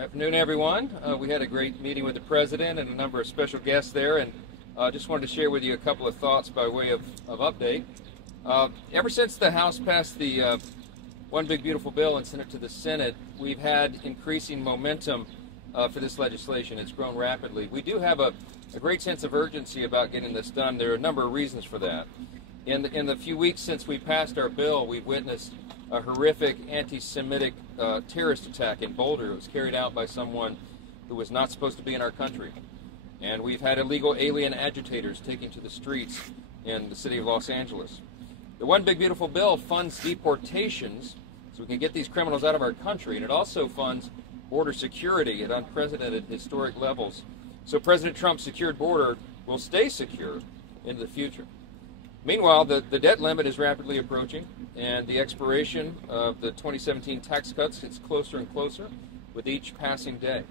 Afternoon, everyone. We had a great meeting with the president and a number of special guests there, and just wanted to share with you a couple of thoughts by way of update. Ever since the House passed the One Big Beautiful Bill and sent it to the Senate, we've had increasing momentum for this legislation. It's grown rapidly. We do have a great sense of urgency about getting this done. There are a number of reasons for that. In the few weeks since we passed our bill, we've witnessed a horrific anti-Semitic terrorist attack in Boulder. It was carried out by someone who was not supposed to be in our country. And we've had illegal alien agitators taking to the streets in the city of Los Angeles. The One Big Beautiful Bill funds deportations so we can get these criminals out of our country, and it also funds border security at unprecedented historic levels. So President Trump's secured border will stay secure into the future. Meanwhile, the debt limit is rapidly approaching, and the expiration of the 2017 tax cuts gets closer and closer with each passing day.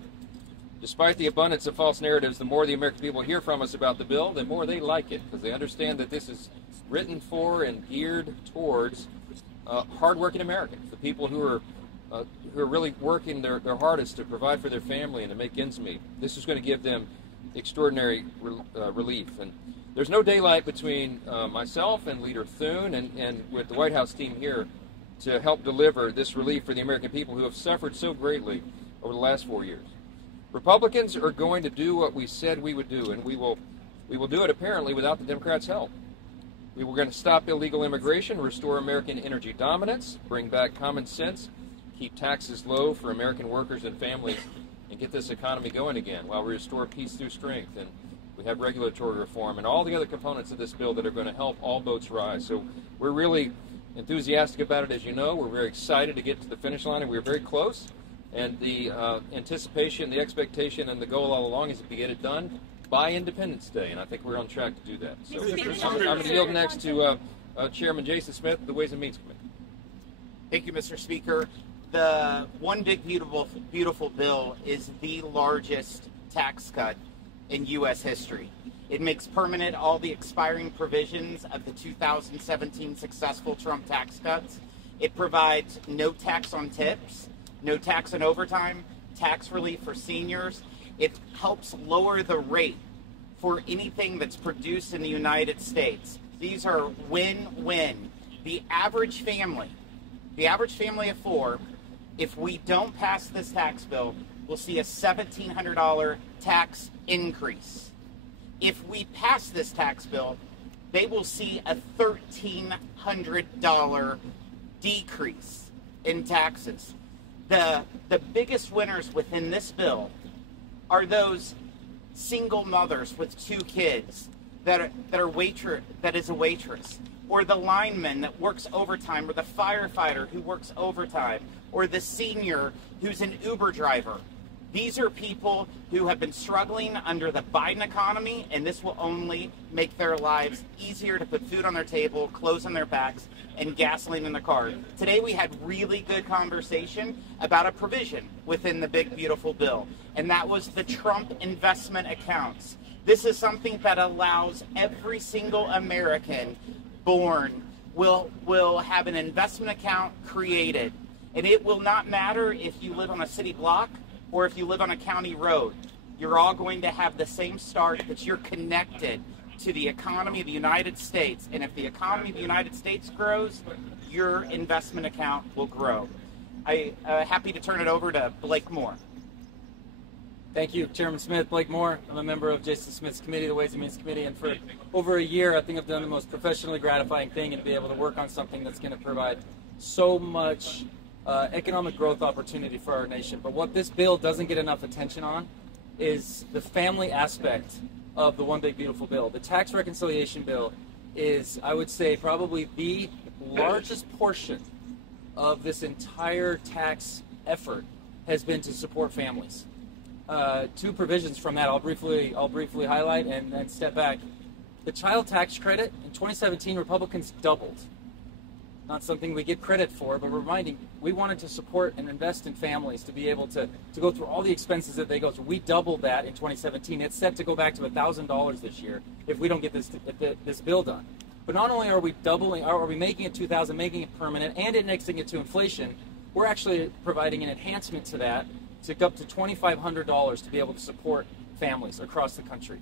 Despite the abundance of false narratives, the more the American people hear from us about the bill, the more they like it, because they understand that this is written for and geared towards hardworking Americans, the people who are really working their hardest to provide for their family and to make ends meet. This is going to give them extraordinary relief. And there's no daylight between myself and Leader Thune and with the White House team here to help deliver this relief for the American people who have suffered so greatly over the last 4 years. Republicans are going to do what we said we would do, and we will do it apparently without the Democrats' help. We were going to stop illegal immigration, restore American energy dominance, bring back common sense, keep taxes low for American workers and families, and get this economy going again while we restore peace through strength. And we have regulatory reform and all the other components of this bill that are going to help all boats rise. So we're really enthusiastic about it, as you know. We're very excited to get to the finish line, and we're very close. And the anticipation, the expectation, and the goal all along is to get it done by Independence Day, and I think we're on track to do that. So I'm going to yield next to Chairman Jason Smith of the Ways and Means Committee. Thank you, Mr. Speaker. The One Big Beautiful Bill is the largest tax cut in U.S. history. It makes permanent all the expiring provisions of the 2017 successful Trump tax cuts. It provides no tax on tips, no tax on overtime, tax relief for seniors. It helps lower the rate for anything that's produced in the United States. These are win-win. The average family of four, if we don't pass this tax bill, will see a $1,700 tax increase. If we pass this tax bill, they will see a $1,300 decrease in taxes. The biggest winners within this bill are those single mothers with 2 kids that is a waitress, or the lineman that works overtime, or the firefighter who works overtime, or the senior who's an Uber driver. These are people who have been struggling under the Biden economy, and this will only make their lives easier to put food on their table, clothes on their backs, and gasoline in the car. Today we had really good conversation about a provision within the Big Beautiful Bill, and that was the Trump investment accounts. This is something that allows every single American born will have an investment account created, and it will not matter if you live on a city block or if you live on a county road. You're all going to have the same start, that you're connected to the economy of the United States. And if the economy of the United States grows, your investment account will grow. I'm happy to turn it over to Blake Moore. Thank you, Chairman Smith. Blake Moore. I'm a member of Jason Smith's committee, the Ways and Means Committee, and for over a year, I think I've done the most professionally gratifying thing, and to be able to work on something that's going to provide so much economic growth opportunity for our nation. But what this bill doesn't get enough attention on is the family aspect of the One Big Beautiful Bill. The tax reconciliation bill is, I would say, probably the largest portion of this entire tax effort has been to support families. 2 provisions from that I'll briefly highlight and then step back. The child tax credit in 2017, Republicans doubled. Not something we get credit for, but reminding we wanted to support and invest in families to be able to go through all the expenses that they go through. We doubled that in 2017. It's set to go back to $1,000 this year if we don't get this bill done. But not only are we making it $2,000, making it permanent, and indexing it to inflation, we're actually providing an enhancement to that to up to $2,500 to be able to support families across the country.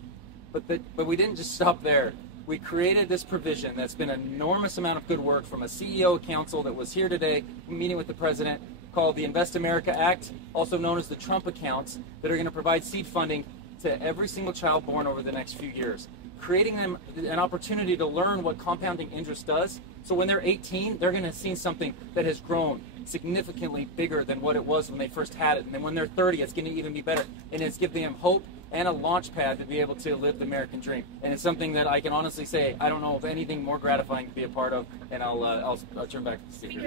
But we didn't just stop there. We created this provision that's been an enormous amount of good work from a CEO council that was here today meeting with the president, called the Invest America Act, also known as the Trump accounts, that are going to provide seed funding to every single child born over the next few years, creating them an opportunity to learn what compounding interest does. So when they're 18, they're going to see something that has grown significantly bigger than what it was when they first had it. And then when they're 30, it's going to even be better. And it's giving them hope and a launch pad to be able to live the American dream. And it's something that I can honestly say, I don't know of anything more gratifying to be a part of. And I'll turn back to the speaker.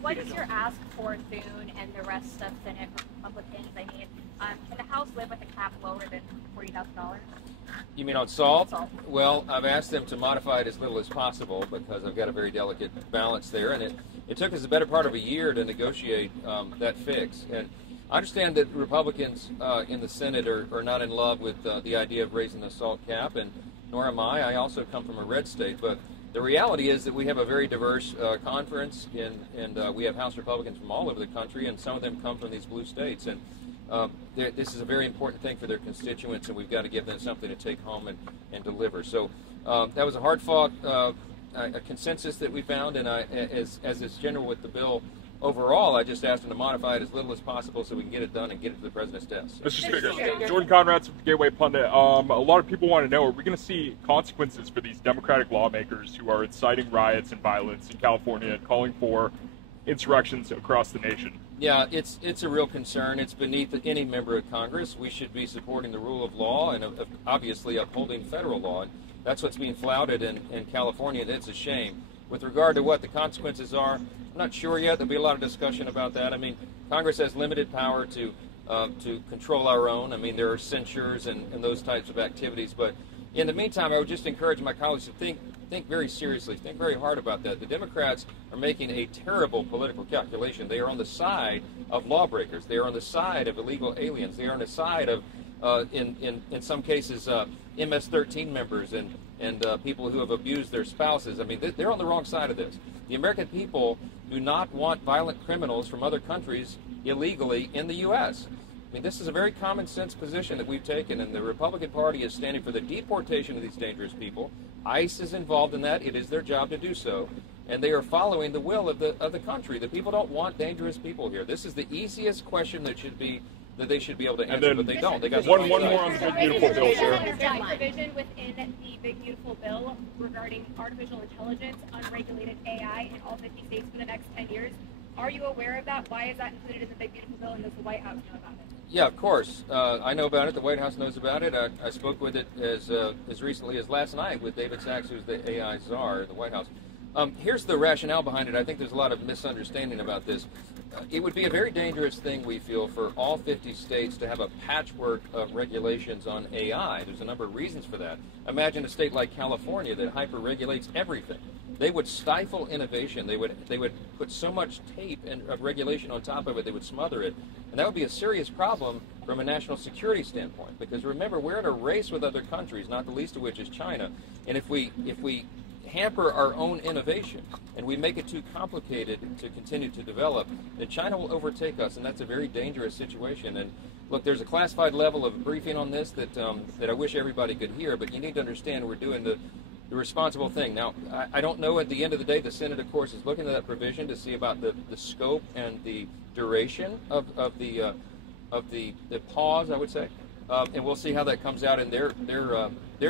What is your ask for Thune and the rest of Senate Republicans? I mean, can the House live with a cap lower than $40,000? You mean on SALT? Well, I've asked them to modify it as little as possible because I've got a very delicate balance there, and it took us the better part of a year to negotiate that fix. And I understand that Republicans in the Senate are not in love with the idea of raising the SALT cap, and nor am I. I also come from a red state, but the reality is that we have a very diverse conference, and we have House Republicans from all over the country, and some of them come from these blue states. And this is a very important thing for their constituents, and we've got to give them something to take home and deliver. So that was a hard-fought a consensus that we found, and as is general with the bill overall, I just asked them to modify it as little as possible so we can get it done and get it to the president's desk. Mr. Speaker, Jordan Conrad's with Gateway Pundit. A lot of people want to know, are we going to see consequences for these Democratic lawmakers who are inciting riots and violence in California and calling for insurrections across the nation? Yeah, it's a real concern. It's beneath any member of Congress. We should be supporting the rule of law and obviously upholding federal law. And that's what's being flouted in California, and it's a shame. With regard to what the consequences are, I'm not sure yet. There'll be a lot of discussion about that. I mean, Congress has limited power to control our own. I mean, there are censures and those types of activities. But in the meantime, I would just encourage my colleagues to think very seriously, think very hard about that. The Democrats are making a terrible political calculation. They are on the side of lawbreakers. They are on the side of illegal aliens. They are on the side of, in some cases, MS-13 members and people who have abused their spouses. I mean, they're on the wrong side of this. The American people do not want violent criminals from other countries illegally in the U.S. I mean, this is a very common sense position that we've taken, and the Republican Party is standing for the deportation of these dangerous people. ICE is involved in that. It is their job to do so. And they are following the will of the country. The people don't want dangerous people here. This is the easiest question that they should be able to answer, but they don't. They got one more on the Big Beautiful Bill, sir. Is there a provision within the Big Beautiful Bill regarding artificial intelligence, unregulated AI in all 50 states for the next 10 years? Are you aware of that? Why is that included in the Big Beautiful Bill, and does the White House know about it? Yeah, of course. I know about it. The White House knows about it. I spoke with it as recently as last night with David Sachs, who's the AI czar in the White House. Here's the rationale behind it. I think there's a lot of misunderstanding about this. It would be a very dangerous thing, we feel, for all 50 states to have a patchwork of regulations on AI. There's a number of reasons for that. Imagine a state like California that hyper-regulates everything. They would stifle innovation. They would put so much tape of regulation on top of it, they would smother it. And that would be a serious problem from a national security standpoint. Because remember, we're in a race with other countries, not the least of which is China. And if we hamper our own innovation and we make it too complicated to continue to develop, then China will overtake us, and that's a very dangerous situation. And look, there's a classified level of briefing on this that I wish everybody could hear, but you need to understand we're doing the responsible thing. Now, I don't know, at the end of the day, the Senate, of course, is looking at that provision to see about the scope and the duration of the pause, I would say. And we'll see how that comes out in their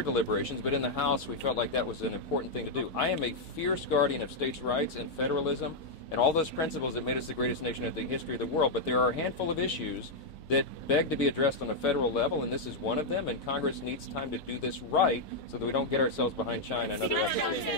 deliberations. But in the House, we felt like that was an important thing to do. I am a fierce guardian of states' rights and federalism and all those principles that made us the greatest nation in the history of the world. But there are a handful of issues that beg to be addressed on a federal level, and this is one of them. And Congress needs time to do this right so that we don't get ourselves behind China and other applications.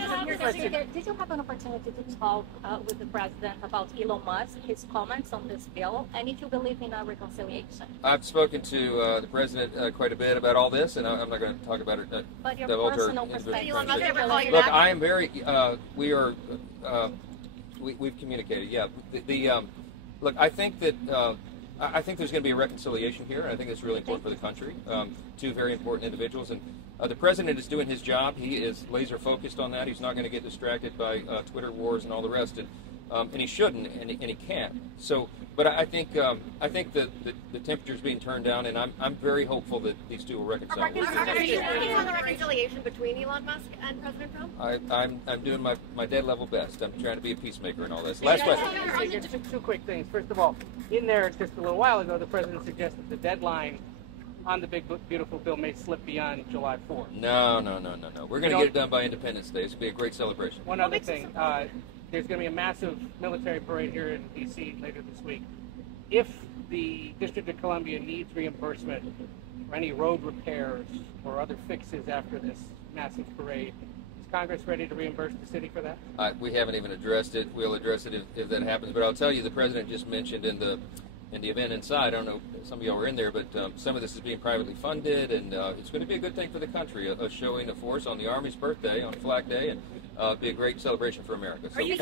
Did you have an opportunity to talk with the president about Elon Musk, his comments on this bill, and if you believe in a reconciliation? I've spoken to the president quite a bit about all this, and I'm not going to talk about it. But your personal perspective. Look, I am very. We've communicated. Yeah. Look, I think that. I think there's going to be a reconciliation here, and I think it's really important for the country. Two very important individuals, and the president is doing his job. He is laser focused on that. He's not going to get distracted by Twitter wars and all the rest. And and he shouldn't, and he can't. So, but I think the temperature is being turned down, and I'm very hopeful that these two will reconcile. Are you working on the reconciliation between Elon Musk and President Trump? I'm doing my dead level best. I'm trying to be a peacemaker and all this. Last question. Two quick things. First of all, in there just a little while ago, the president suggested the deadline on the big beautiful bill may slip beyond July 4th. No. We're going to get it done by Independence Day. It's going to be a great celebration. One other thing. There's going to be a massive military parade here in D.C. later this week. If the District of Columbia needs reimbursement for any road repairs or other fixes after this massive parade, is Congress ready to reimburse the city for that? We haven't even addressed it. We'll address it if that happens. But I'll tell you, the president just mentioned in the event inside, I don't know, some of y'all were in there, but some of this is being privately funded, and it's going to be a good thing for the country, a showing of force on the Army's birthday, on Flag Day, and be a great celebration for America. So thank you.